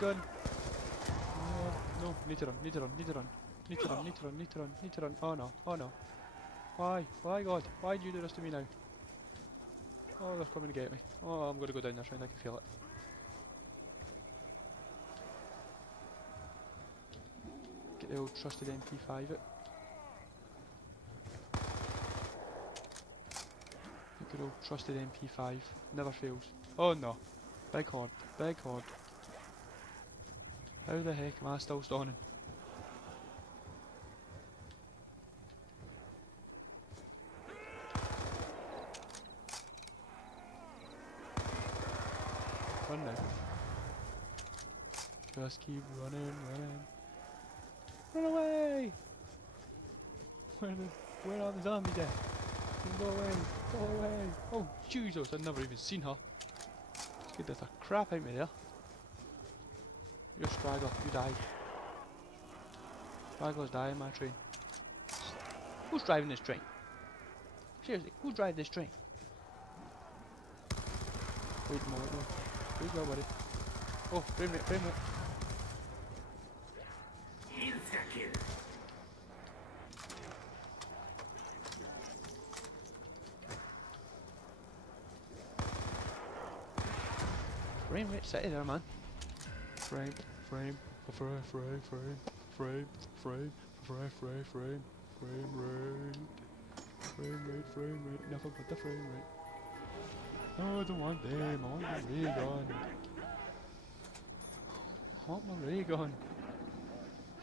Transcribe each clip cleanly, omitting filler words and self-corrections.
gun. No, need to run, need to run, need to run. Need to run, need to run, need to run, need to run. Oh no, oh no. Why? Why God? Why do you do this to me now? Oh, they're coming to get me. Oh, I'm gonna go down there, friend, I can feel it. Get the old trusted MP5 it. The good old trusted MP5. Never fails. Oh no. Big horde. Big horde. How the heck am I still stunning? Run now. Just keep running, running. Run away! Where are the zombies at? Go away! Go away! Oh Jesus! I've never even seen her. Let's get the crap out of me there. You're straggler. You die. Stragglers die in my train. Who's driving this train? Seriously, who's driving this train? Wait a moment, no. Where's your buddy? Oh, frame rate, frame rate. Frame rate city there, man. Frame, frame, frame, frame, frame, frame, frame, frame, frame, frame, frame rate. Frame rate, frame rate. Never got the frame rate. Oh, I don't want them. I want my ray gun. I want my ray gun.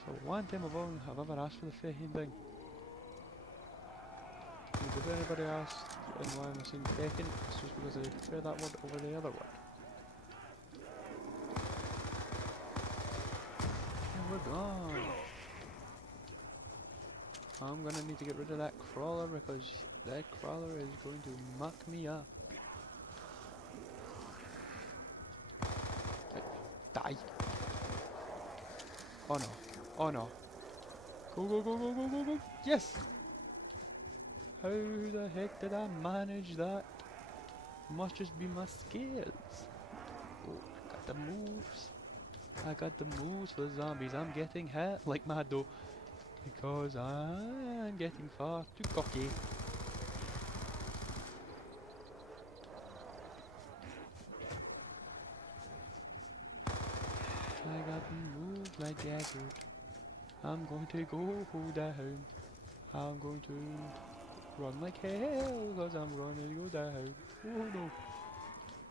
So one time I've ever asked for the fucking thing. And if anybody asks and why am I saying fucking, it's just because I prefer that word over the other word. And we're gone. I'm gonna need to get rid of that crawler because that crawler is going to muck me up. Die. Oh no. Oh no. Go, go, go, go, go, go, go. Yes! How the heck did I manage that? Must just be my skills. Oh, I got the moves. I got the moves for the zombies. I'm getting hit like mad though. Because I'm getting far too cocky. I got the moves like Jagger. I'm going to go down. I'm going to run like hell because I'm going to go down. Oh no.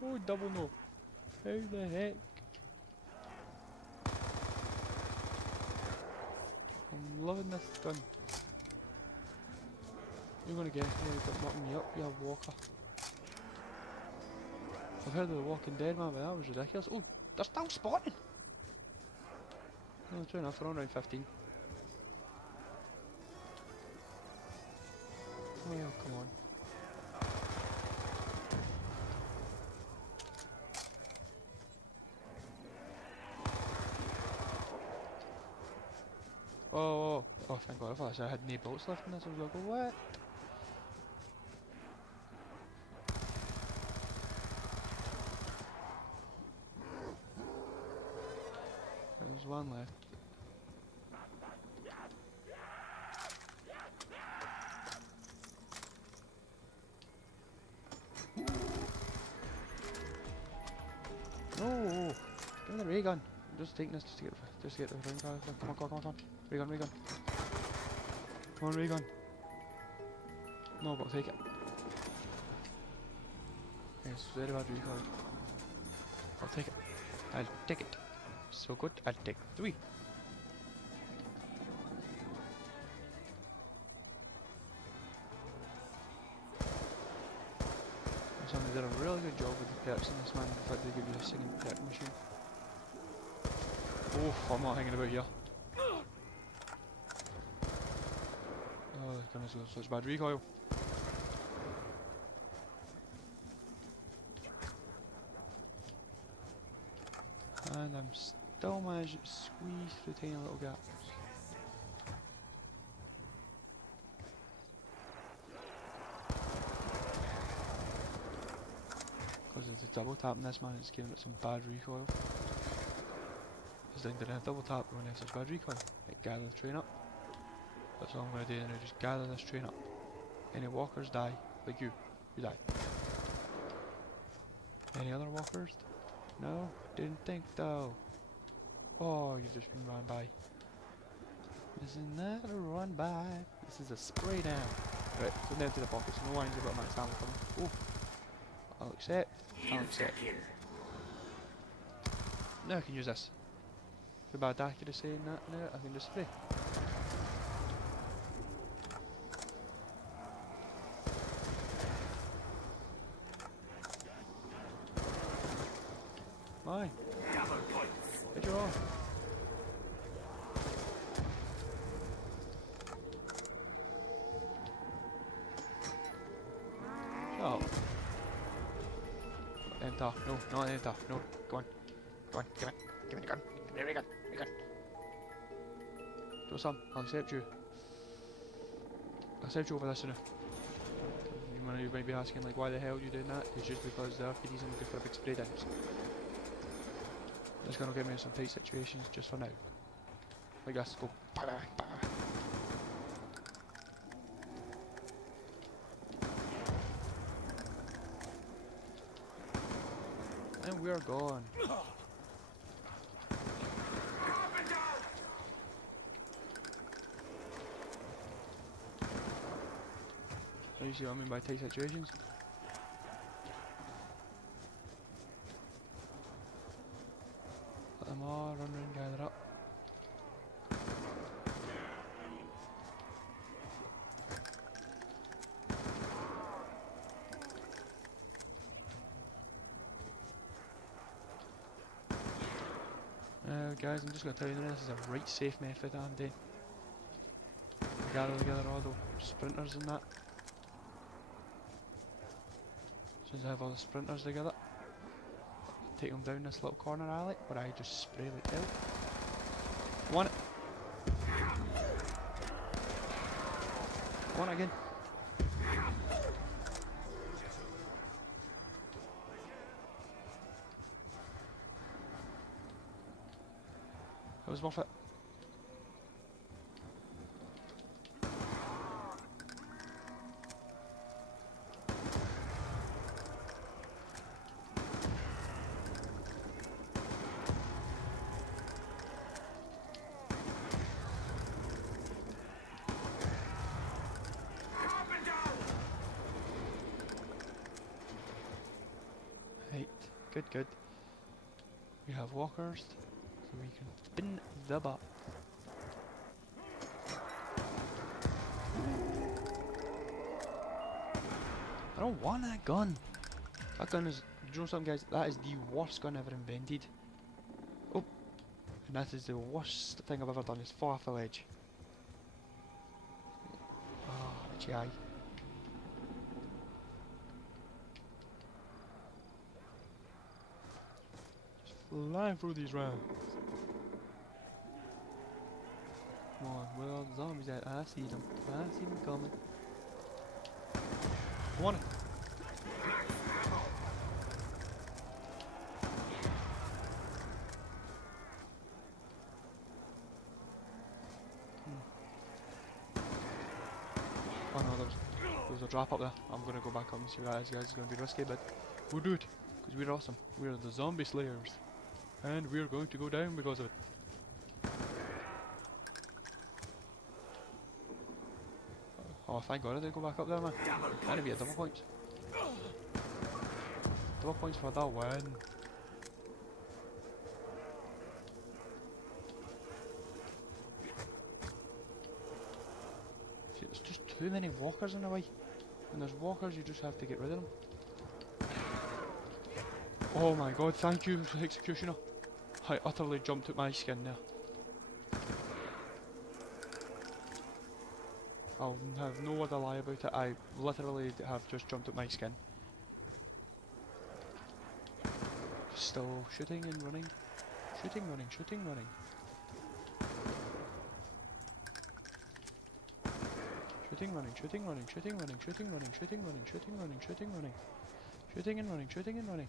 Oh double no. How the heck? I'm loving this gun. You're gonna get me, knock me up, you walker. I've heard of the Walking Dead, man, but that was ridiculous. Oh, they're still spotting! Oh, true enough, we're on round 15. Oh, come on. Oh, thank God, I thought I had no bolts left in this. I was like, what? There's one left. No! Give me the ray gun. I'm just taking this just to get the ring card. Come on, come on, come on, come on. Ray gun, ray gun. Come on, ray gun. No, but I'll take it. Yes, very bad recoil. I'll take it. I'll take it. So good, I'll take 3. Somebody did a really good job with the perks in this, man. In fact, they give you a singing perk machine. Oh, I'm not hanging about here. Oh goodness, got such bad recoil. And I'm still managing to squeeze through tiny little gaps. Because of the double tapping this, man, it's giving it some bad recoil. thing to double tap when there's bad recoil. Right, gather the train up. That's all I'm going to do now, just gather this train up. Any walkers die, like you die. Any other walkers? No? Didn't think though. Oh, you've just been run by. This is not a run by, this is a spray down. Right, so down to the pockets, no worries about my stamina coming. Oh, I'll accept, I'll accept. Now I can use this. The bad accuracy in that, now I can just spray. Why? Hit your off. Oh. Enter. No, not enter. No. Go on. Go on. Give it. Give me the gun. Give me the gun. Give me the gun. Do some. I'll accept you. I'll accept you over this now. You might be asking like why the hell are you doing that? It's just because the arcade isn't looking for a big spray downs. That's gonna get me in some tight situations just for now. Like this. Go. Bang, bang, bang. And we're gone. So you see what I mean by tight situations? Let them all run and gather up. Guys, I'm just going to tell you that this is a right safe method I'm doing. Gather together all the sprinters and that. As soon as I have all the sprinters together, take them down this little corner alley where I just spray like hell. Want it? Want it again? It was worth it. Right, good, good. We have walkers, so we can spin the butt. I don't want that gun. That gun is, do you know something guys, that is the worst gun ever invented. Oh, and that is the worst thing I've ever done, is fall off the ledge. Oh, itchy eye. Just flying through these rounds. Come on, where are the zombies at? I see them. I see them coming. Come on. Oh no, there was a drop up there. I'm gonna go back up and see what that is, guys. It's gonna be risky, but we'll do it. Because we're awesome. We're the zombie slayers. And we're going to go down because of it. Oh, thank God I didn't go back up there, man. That'd be a double points. Double points for that win. See, there's just too many walkers in the way. When there's walkers, you just have to get rid of them. Oh my God, thank you, Executioner. I utterly jumped at my skin there. I'll have no other lie about it. I literally have just jumped at my skin. Still shooting and running. Shooting, running, shooting, running. Shooting, running, shooting, running, shooting, running, shooting, running, shooting, running, shooting, running, shooting, running. Shooting and running, shooting and running.